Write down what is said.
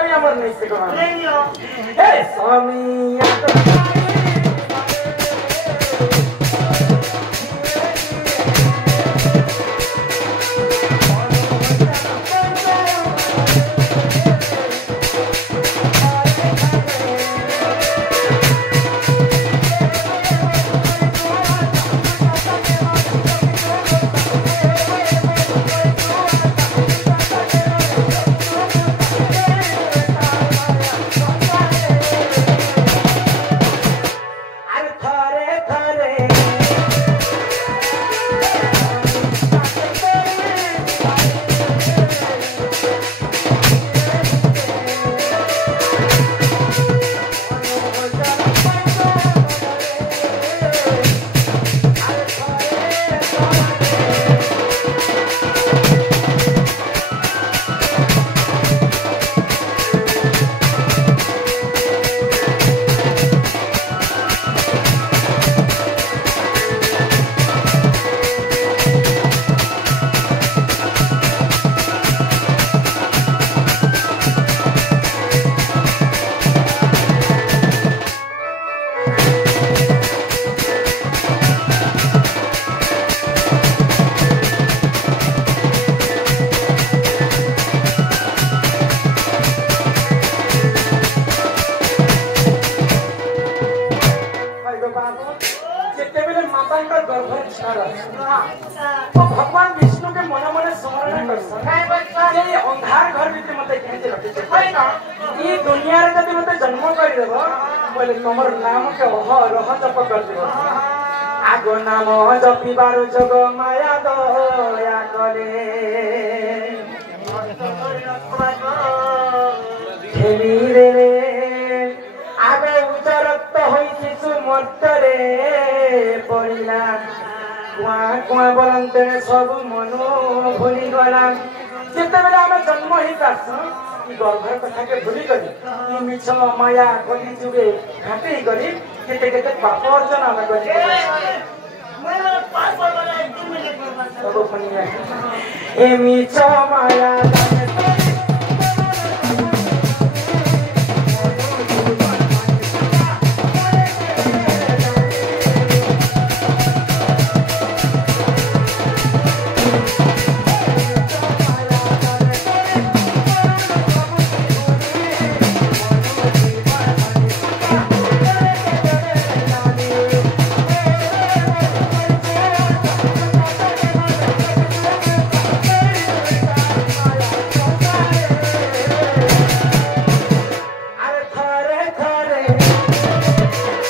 कभी हमर नहीं से कहा नहीं हो हे स्वामी भगवान विष्णु के मन मन स्मरण कर अंधार घर भीतर मत ये दुनिया रे जब मत जन्म कर देव बोले तुमर नाम के ओह रह जप कर देव आगो नाम जपिबार जग माया दया करे खेली रे आगे उच्च होई शिशु मर्तरे पड़िला कुआ कुआ बोलते सब मनो भूली गला जिते बेला हम जन्म ही पास गर्भर कथा के भूली गली मिछ माया गली जुगे घाटी गली केते केते पाप अर्जन हम गली सब फनिया ए मिछ माया